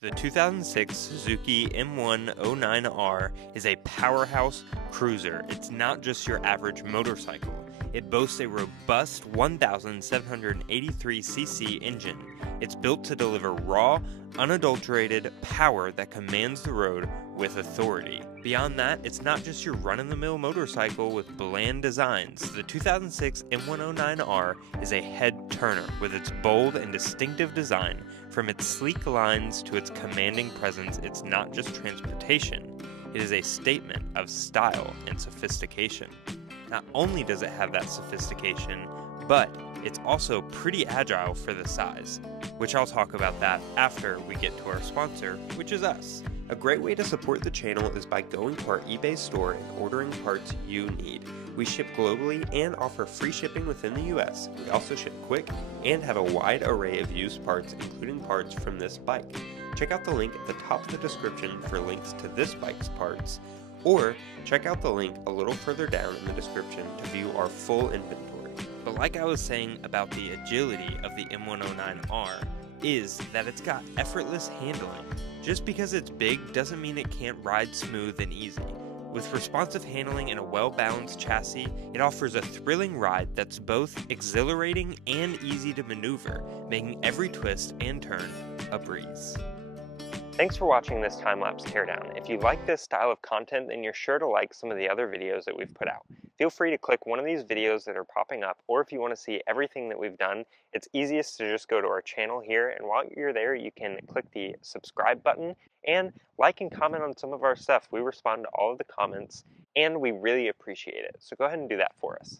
The 2006 Suzuki M109R is a powerhouse cruiser. It's not just your average motorcycle. It boasts a robust 1,783cc engine. It's built to deliver raw, unadulterated power that commands the road with authority. Beyond that, it's not just your run-of-the-mill motorcycle with bland designs. The 2006 M109R is a head-turner with its bold and distinctive design. From its sleek lines to its commanding presence, it's not just transportation, it is a statement of style and sophistication. Not only does it have that sophistication, but it's also pretty agile for the size, which I'll talk about that after we get to our sponsor, which is us. A great way to support the channel is by going to our eBay store and ordering parts you need. We ship globally and offer free shipping within the US. We also ship quick and have a wide array of used parts, including parts from this bike. Check out the link at the top of the description for links to this bike's parts, or check out the link a little further down in the description to view our full inventory. But like I was saying about the agility of the M109R, is that it's got effortless handling. Just because it's big doesn't mean it can't ride smooth and easy. With responsive handling and a well-balanced chassis, it offers a thrilling ride that's both exhilarating and easy to maneuver, making every twist and turn a breeze. Thanks for watching this time-lapse teardown. If you like this style of content, then you're sure to like some of the other videos that we've put out. Feel free to click one of these videos that are popping up, or if you want to see everything that we've done, it's easiest to just go to our channel here, and while you're there, you can click the subscribe button and like and comment on some of our stuff. We respond to all of the comments, and we really appreciate it. So go ahead and do that for us.